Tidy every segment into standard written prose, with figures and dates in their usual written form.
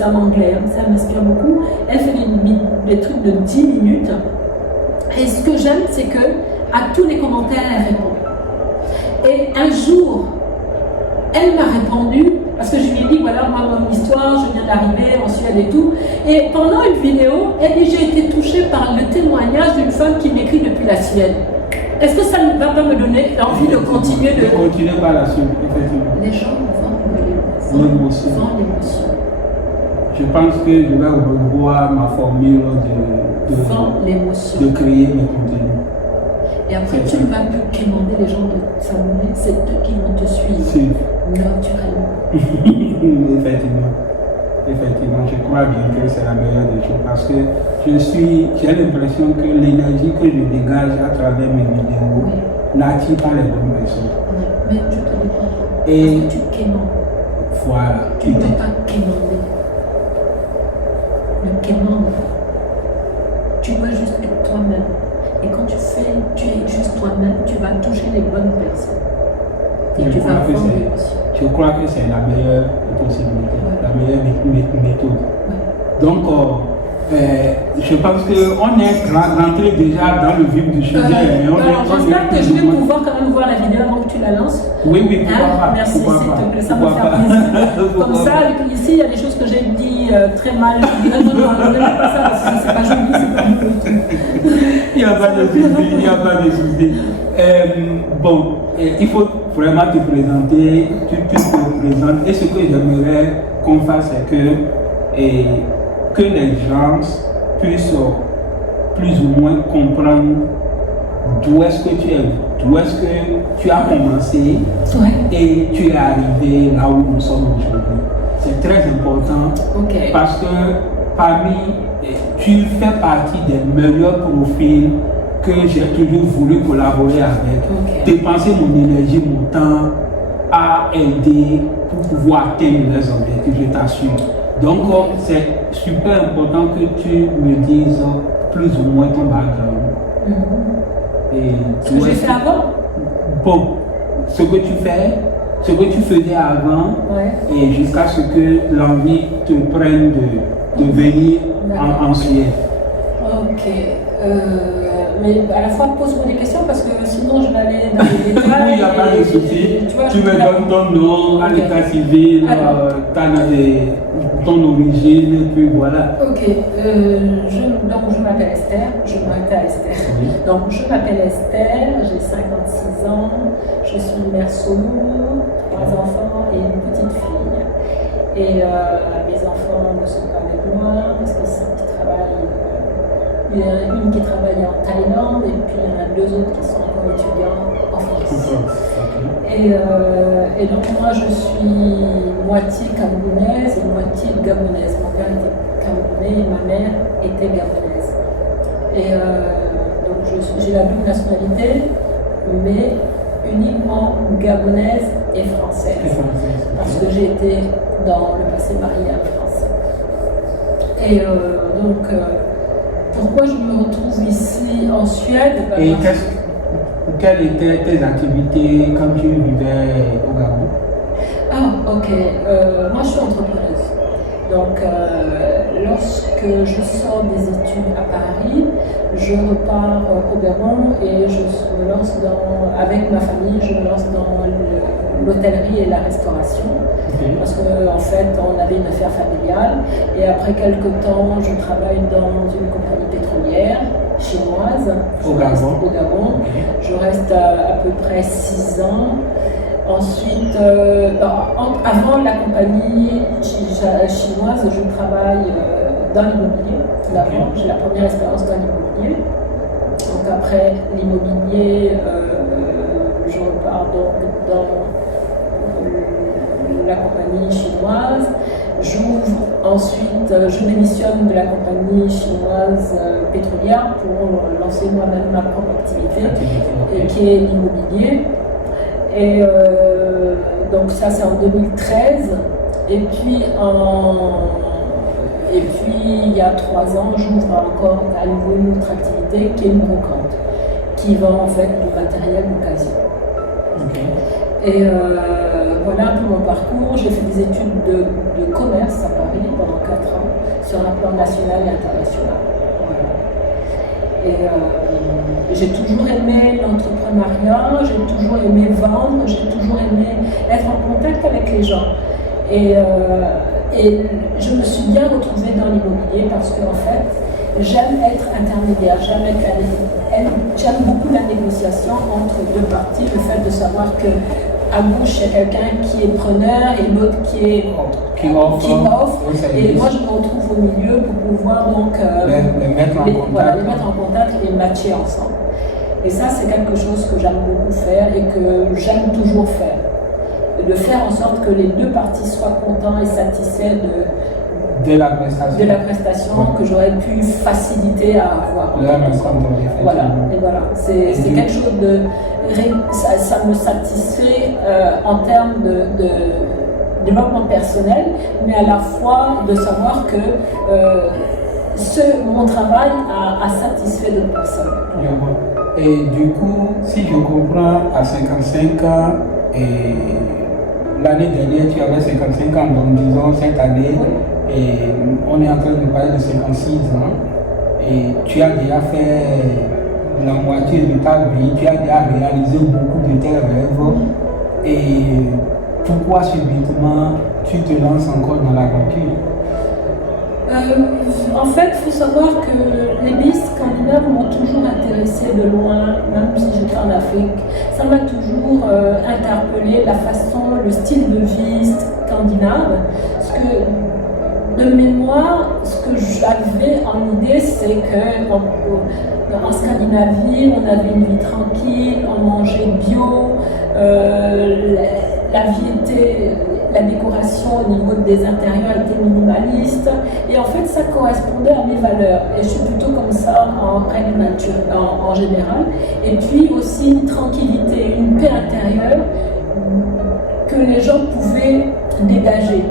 c'est en anglais, hein, ça m'inspire beaucoup. Elle fait des trucs de 10 minutes. Et ce que j'aime, c'est que à tous les commentaires, elle répond. Et un jour, elle m'a répondu, parce que je lui ai dit, voilà, moi, mon histoire, je viens d'arriver en Suède et tout. Et pendant une vidéo, elle dit, j'ai été touchée par le témoignage d'une femme qui m'écrit depuis la Suède. Est-ce que ça ne va pas me donner l'envie de continuer de... continuer par la suite, effectivement. Les gens vendent l'émotion. Je pense que je vais revoir ma formule de créer mes contenus. Et après, tu ne vas plus quémander les gens de s'abonner, c'est eux qui vont te suivre naturellement. Effectivement, je crois bien que c'est la meilleure des choses parce que j'ai l'impression que l'énergie que je dégage à travers mes vidéos n'attire pas les bonnes personnes. Oui, mais je te le dis pas. Et parce que tu quémandes. Voilà. Tu ne peux pas quémander. Ne quémande pas. Tu dois juste être toi-même. Et quand tu es juste toi-même, tu vas toucher les bonnes personnes. Et tu vas vendre l'émotion. Je crois que c'est la meilleure possibilité, la meilleure méthode. Donc, je pense qu'on est rentré déjà dans le vif du sujet. J'espère que je vais pouvoir quand même voir la vidéo avant que tu la lances. Oui, pourquoi pas. Merci, s'il te plaît, ça me fait plaisir. Comme ça, ici, il y a des choses que j'ai dit très mal. Je dirais non, ne fais pas ça parce que c'est pas joli, c'est pas joli. Il n'y a pas de souci, bon, il faut vraiment te présenter, tu te présentes. Et ce que j'aimerais qu'on fasse, c'est que les gens puissent plus ou moins comprendre d'où est-ce que tu es, d'où est-ce que tu as commencé et tu es arrivé là où nous sommes aujourd'hui. C'est très important parce que tu fais partie des meilleurs profils que j'ai toujours voulu collaborer avec. Dépenser mon énergie, mon temps à aider pour pouvoir atteindre les objectifs, je t'assure. Donc, c'est super important que tu me dises plus ou moins ton background. Et ce que j'ai fait avant? Bon, ce que tu fais, ce que tu faisais avant, et jusqu'à ce que l'envie te prenne de venir en Suède. Ok. Mais à la fois, pose-moi des questions parce que sinon je vais aller dans les détails. Il n'y a pas de souci. Tu me donnes ton nom, à l'état civil, ton origine, puis voilà. Ok. Donc je m'appelle Esther. Donc je m'appelle Esther, j'ai 56 ans, je suis mère solo, 3 enfants et une petite fille. Et mes enfants ne sont pas avec moi parce qu'ils travaillent. Il y en a une qui travaille en Thaïlande et puis il y en a 2 autres qui sont encore étudiants en France. Et donc moi je suis moitié camerounaise et moitié gabonaise. Mon père était camerounais et ma mère était gabonaise. Et donc j'ai la double nationalité, mais uniquement gabonaise et française. Parce que j'ai été dans le passé mariée à un Français. Et donc pourquoi je me retrouve ici en Suède? Et quelles étaient tes activités quand tu vivais au Gabon? Ah, ok. Moi, je suis entrepreneuse. Donc, lorsque je sors des études à Paris, je repars au Gabon et je me lance avec ma famille, je me lance dans l'hôtellerie et la restauration. Parce qu'en fait, on avait une affaire familiale. Et après quelques temps, je travaille dans une compagnie pétrolière chinoise au Gabon. Je reste à peu près 6 ans. Ensuite, avant la compagnie chinoise, je travaille dans l'immobilier. D'abord, j'ai la première expérience dans l'immobilier. Donc après l'immobilier, je repars donc dans la compagnie chinoise. J'ouvre ensuite, je démissionne de la compagnie chinoise pétrolière pour lancer moi-même ma propre activité, qui est l'immobilier. Et donc ça c'est en 2013. Et puis il y a 3 ans, j'ouvre encore à nouveau une autre activité qui est une brocante, qui vend en fait du matériel d'occasion. Et voilà un peu mon parcours. J'ai fait des études de commerce à Paris pendant 4 ans, sur un plan national et international. Voilà. Et j'ai toujours aimé l'entrepreneuriat, j'ai toujours aimé vendre, j'ai toujours aimé être en contact avec les gens. Et je me suis bien retrouvée dans l'immobilier parce qu'en fait, j'aime être intermédiaire, j'aime beaucoup la négociation entre deux parties, le fait de savoir que à gauche, il y a quelqu'un qui est preneur et l'autre qui offre. Et moi, je me retrouve au milieu pour pouvoir donc les mettre en contact et les matcher ensemble. Et ça, c'est quelque chose que j'aime beaucoup faire et que j'aime toujours faire. De faire en sorte que les deux parties soient contents et satisfaits de la prestation, que j'aurais pu faciliter à avoir. Voilà, et voilà. C'est quelque chose de... Ça me satisfait en termes de développement personnel, mais à la fois de savoir que mon travail a satisfait d'autres personnes. Et du coup, si je comprends, à 55 ans, et l'année dernière, tu avais 55 ans, donc disons cette année, oui. Et on est en train de parler de 56 ans, et tu as déjà fait la moitié de ta vie, tu as déjà réalisé beaucoup de tes rêves, et pourquoi subitement tu te lances encore dans l'aventure? En fait, il faut savoir que les pays scandinaves m'ont toujours intéressé de loin, même si j'étais en Afrique. Ça m'a toujours interpellé la façon, le style de vie scandinave. Parce que de mémoire, ce que j'avais en idée, c'est qu'en Scandinavie, on avait une vie tranquille, on mangeait bio, la décoration au niveau des intérieurs était minimaliste et en fait ça correspondait à mes valeurs et je suis plutôt comme ça en règle naturelle, en général, et puis aussi une tranquillité, une paix intérieure que les gens pouvaient dégager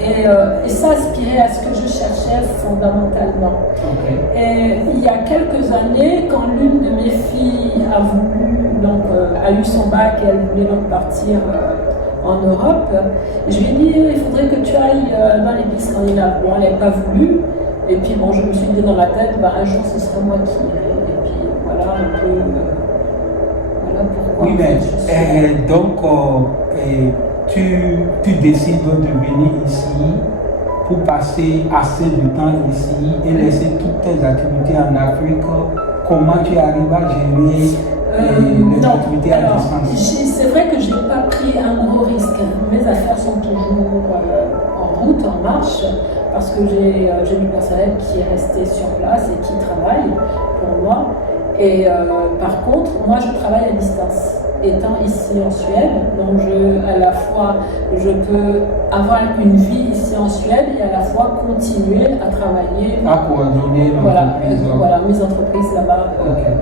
et ça aspirait à ce que je cherchais fondamentalement. Okay. Et il y a quelques années, quand l'une de mes filles a eu son bac et elle voulait donc partir en Europe, je lui ai dit il faudrait que tu ailles dans les pays scandinaves. Bon, elle n'avait pas voulu, et puis bon, je me suis dit dans la tête, un jour ce sera moi qui irai, et puis voilà un peu, voilà pourquoi. Oui, mais donc tu décides de venir ici pour passer assez de temps ici et laisser toutes tes activités en Afrique. Comment tu arrives à gérer les activités à distance? C'est vrai que je n'ai pas pris un gros risque. Mes affaires sont toujours en route, en marche, parce que j'ai du personnel qui est resté sur place et qui travaille pour moi. Et par contre, moi je travaille à distance. Étant ici en Suède, donc à la fois je peux avoir une vie ici en Suède et à la fois continuer à travailler. À coordonner voilà, mes entreprises là-bas. Okay.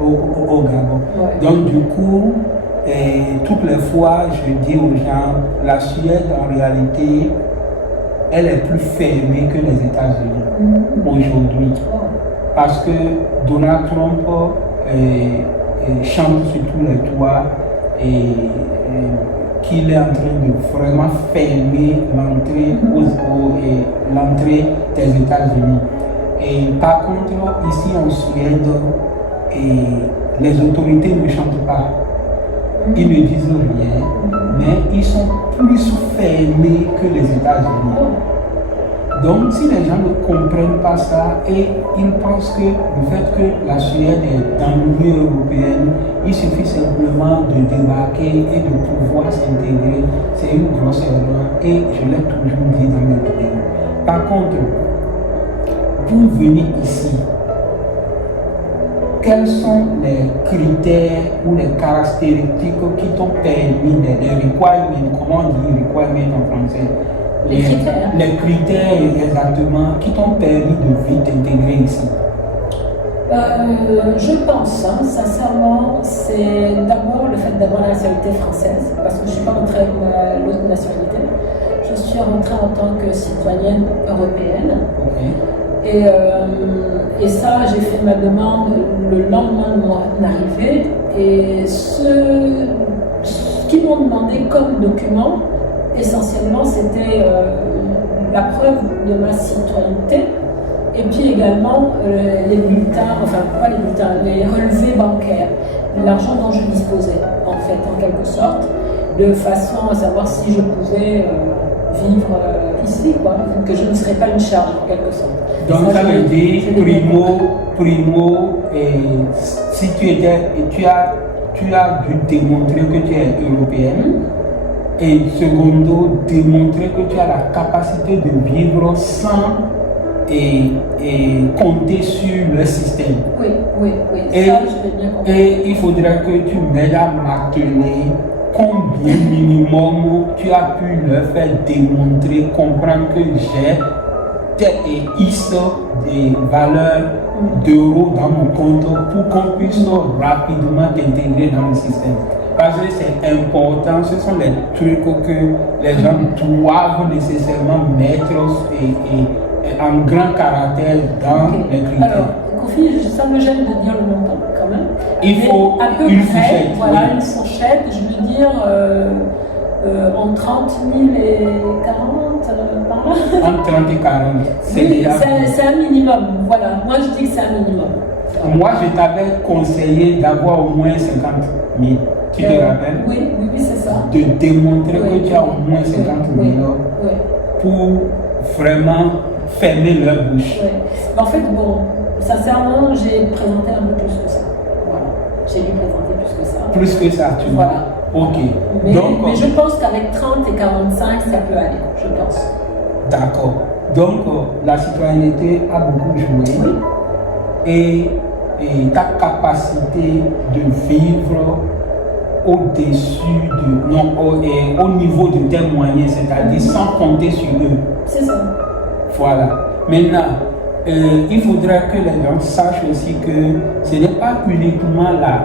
Au Gabon. Ouais. Donc du coup, toutes les fois, je dis aux gens, la Suède en réalité, elle est plus fermée que les États-Unis aujourd'hui. Parce que Donald Trump chante sur tous les toits et qu'il est en train de vraiment fermer l'entrée des États-Unis. Et par contre, ici en Suède, les autorités ne chantent pas. Ils ne disent rien, mais ils sont plus fermés que les États-Unis. Donc, si les gens ne comprennent pas ça et ils pensent que le fait que la Suède est dans l'Union européenne, il suffit simplement de débarquer et de pouvoir s'intégrer, c'est une grosse erreur et je l'ai toujours dit dans mes vidéos. Par contre, pour venir ici, quels sont les critères ou les caractéristiques qui t'ont permis, les requirements, comment on dit requirements en français? Les critères. Les critères exactement qui t'ont permis de vite t'intégrer ici. Je pense, sincèrement, c'est d'abord le fait d'avoir la nationalité française, parce que je ne suis pas rentrée avec l'autre nationalité. Je suis rentrée en tant que citoyenne européenne. Okay. Et ça, j'ai fait ma demande le lendemain de mon arrivée. Et ce qu'ils m'ont demandé comme document, essentiellement, c'était la preuve de ma citoyenneté et puis également les bulletins, enfin pas les bulletins, les relevés bancaires, l'argent dont je disposais, en fait, en quelque sorte, de façon à savoir si je pouvais vivre ici, quoi, que je ne serais pas une charge, en quelque sorte. Donc ça veut dire, primo, si tu as dû démontrer que tu es européenne, et secondo, démontrer que tu as la capacité de vivre sans compter sur le système. Oui, Et, ça je l'ai bien compris. Et il faudrait que tu m'aides à marteler combien minimum tu as pu leur faire démontrer, comprendre que j'ai X des valeurs d'euros dans mon compte pour qu'on puisse rapidement t'intégrer dans le système. Parce que c'est important, ce sont les trucs que les gens doivent nécessairement mettre en grand caractère dans les critères. Alors, Kofi, ça me gêne de dire le montant quand même. Il faut à peu une près, fourchette. voilà, Oui. une fourchette, je veux dire entre 30 000 et 40, par là. Entre 30 et 40. C'est Oui, déjà c'est un minimum, voilà. Moi je dis que c'est un minimum. Moi, je t'avais conseillé d'avoir au moins 50 000. Tu te rappelles? Oui, c'est ça. De démontrer Oui, que tu as au moins 50 000 oui. pour vraiment fermer leur bouche. Oui. En fait, bon, sincèrement, j'ai présenté un peu plus que ça. Voilà. J'ai dû présenter plus que ça. Plus que ça, tu vois. Voilà. Ok. Mais Donc, je pense qu'avec 30 et 45, ça peut aller, je pense. d'accord. Donc, la citoyenneté a beaucoup joué. Oui. Et ta capacité de vivre au-dessus au niveau de tes moyens, c'est-à-dire sans compter sur eux. C'est ça. Voilà. Maintenant, il faudrait que les gens sachent aussi que ce n'est pas uniquement la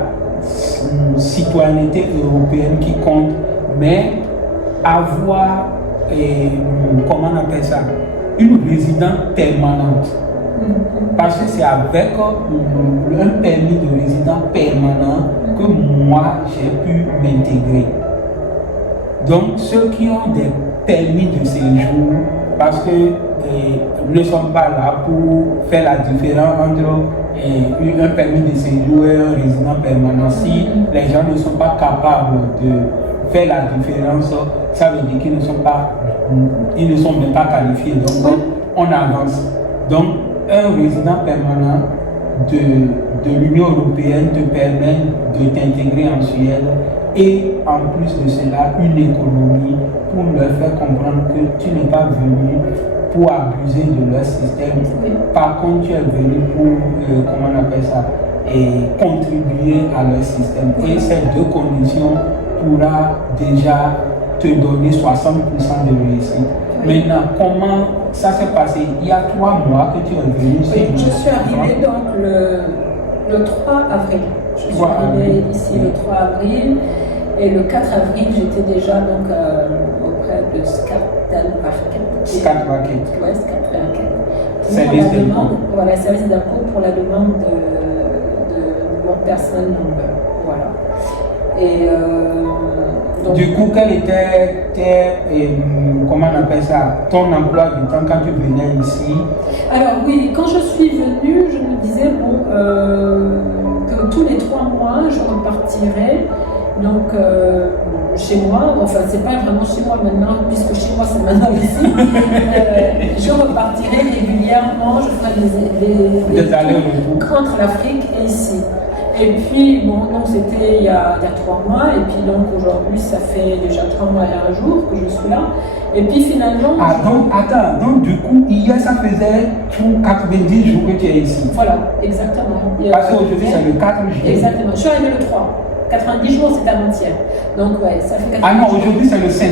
citoyenneté européenne qui compte, mais avoir, comment on appelle ça, une résidence permanente. Parce que c'est avec un permis de résident permanent que moi j'ai pu m'intégrer. Donc ceux qui ont des permis de séjour, parce que ne sont pas là pour faire la différence entre un permis de séjour et un résident permanent. Si les gens ne sont pas capables de faire la différence, ça veut dire qu'ils ne sont même pas qualifiés. Donc on avance. Donc un résident permanent de l'Union européenne te permet de t'intégrer en Suède et en plus de cela une économie pour leur faire comprendre que tu n'es pas venu pour abuser de leur système. Par contre, tu es venu pour, comment on appelle ça, contribuer à leur système. Et ces deux conditions pourra déjà te donner 60% de réussite. Maintenant, comment ça s'est passé? Il y a 3 mois que tu es venu. Oui, je suis arrivée donc le 3 avril. Je suis arrivée ici le 3 avril et le 4 avril, j'étais déjà donc auprès de Skatteverket. Skatteverket. Service d'impôt. Voilà, service d'impôt pour la demande de mon personal number. Voilà. Et donc, du coup, quel était, comment on appelle ça, ton emploi du temps quand tu venais ici? Alors oui, quand je suis venue, je me disais que tous les 3 mois, je repartirais donc chez moi. Enfin, c'est pas vraiment chez moi maintenant, puisque chez moi c'est maintenant ici. Je repartirais régulièrement, je ferais des allers-retours entre l'Afrique et ici. Et puis, bon, donc c'était il y a 3 mois, et puis donc aujourd'hui, ça fait déjà 3 mois et 1 jour que je suis là. Et puis finalement. Ah, donc du coup, hier, ça faisait 90 jours que tu es ici. Voilà, exactement. Parce qu'aujourd'hui, c'est le 4 juillet. Exactement. Je suis arrivée le 3. 90 jours, c'est avant-hier. Donc, ouais, ça fait 90 jours. Ah non, aujourd'hui, c'est le 5.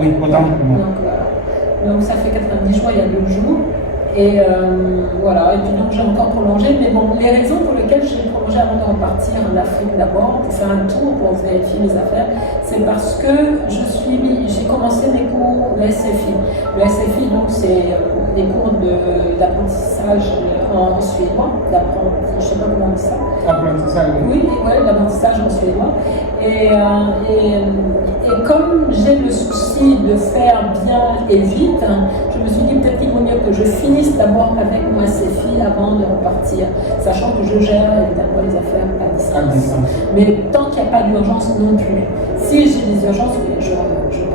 Oui, autant pour moi. Donc, voilà. Donc, ça fait 90 jours, il y a 2 jours. Et voilà, et puis donc j'ai encore prolongé, mais bon, les raisons pour lesquelles j'ai prolongé avant de repartir en Afrique d'abord, pour faire un tour, pour vérifier mes affaires, c'est parce que j'ai commencé mes cours de SFI. Le SFI, donc, c'est des cours d'apprentissage en suédois, je ne sais pas comment on dit ça. Apprentissage. Oui, ouais, l'apprentissage en suédois. Et comme j'ai le souci de faire bien et vite, je me suis dit peut-être qu'il vaut mieux que je finisse d'abord avec mon SFI avant de repartir, sachant que je gère évidemment les affaires à distance. Mais tant qu'il n'y a pas d'urgence non plus. Si j'ai des urgences, oui, je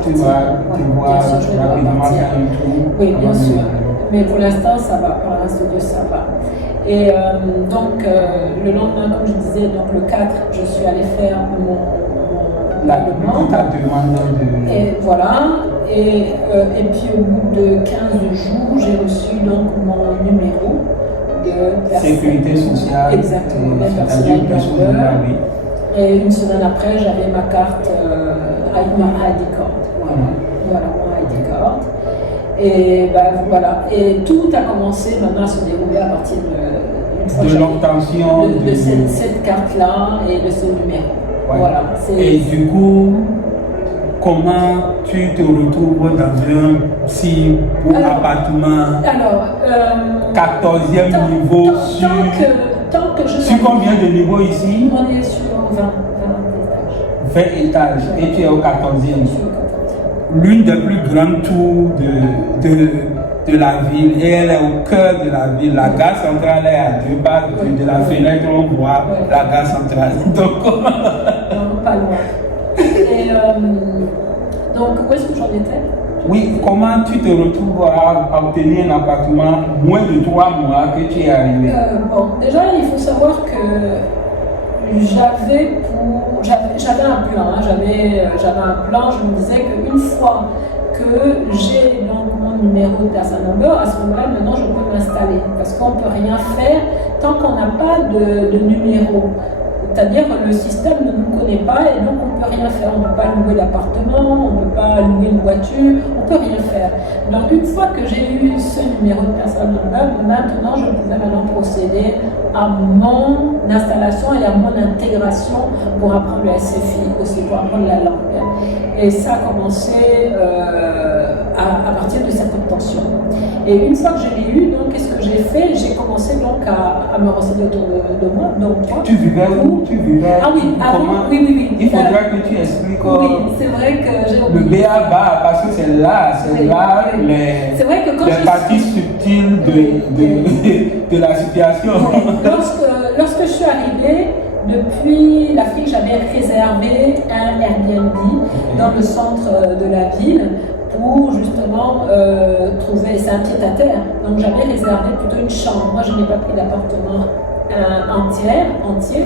tu vas rapidement faire un tour. Oui, bien sûr. Mais pour l'instant, ça va. Pour l'instant, Dieu, ça va. Et donc, le lendemain, comme je disais, donc le 4, je suis allée faire la demande. Et voilà. Et puis, au bout de 15 jours, j'ai reçu donc mon numéro de sécurité sociale. Exactement, c'est-à-dire oui. Et une semaine après, j'avais ma carte, ma ID card. Voilà, mon ID card. Et ben voilà. Et tout a commencé maintenant à se dérouler à partir de l'obtention de cette carte-là et de ce numéro. Ouais. Voilà. Et du coup, comment tu te retrouves dans un si beau appartement 14e niveau tant que je sur combien de niveaux ici? On est sur 20 étages. Ouais. Et tu es au 14e. L'une des plus grandes tours de la ville, et elle est au cœur de la ville. La gare centrale est à 2 pas de la fenêtre, on voit la gare centrale. Donc, non, pas loin. Et donc, où est-ce que j'en étais? Oui, comment tu te retrouves à obtenir un appartement moins de 3 mois que tu es arrivé? Bon, déjà, il faut savoir que j'avais un plan, j'avais un plan, je me disais qu'une fois que j'ai donc mon numéro de personne number, à ce moment-là, maintenant je peux m'installer parce qu'on ne peut rien faire tant qu'on n'a pas de numéro. C'est-à-dire que le système ne nous connaît pas et donc on ne peut rien faire. On ne peut pas louer l'appartement, on ne peut pas louer une voiture, on ne peut rien faire. Donc une fois que j'ai eu ce numéro de personne number, maintenant je pouvais procéder à mon installation et à mon intégration pour apprendre le SFI, aussi pour apprendre la langue. Et ça a commencé à partir de cette obtention. Et une fois que je l'ai eu, donc qu'est-ce que j'ai fait? J'ai commencé donc à me renseigner autour de moi. Donc, tu vivais où? Ah oui, oui. Il faudra que tu expliques. Oui, c'est vrai que j'ai oublié. Le BABA, parce que c'est là c'est vrai que quand les parties subtiles de la situation. Lorsque je suis arrivée, depuis l'Afrique, j'avais réservé un Airbnb dans le centre de la ville pour justement trouver, c'est un pied-à-terre, donc j'avais réservé plutôt une chambre. Moi je n'ai pas pris d'appartement entier,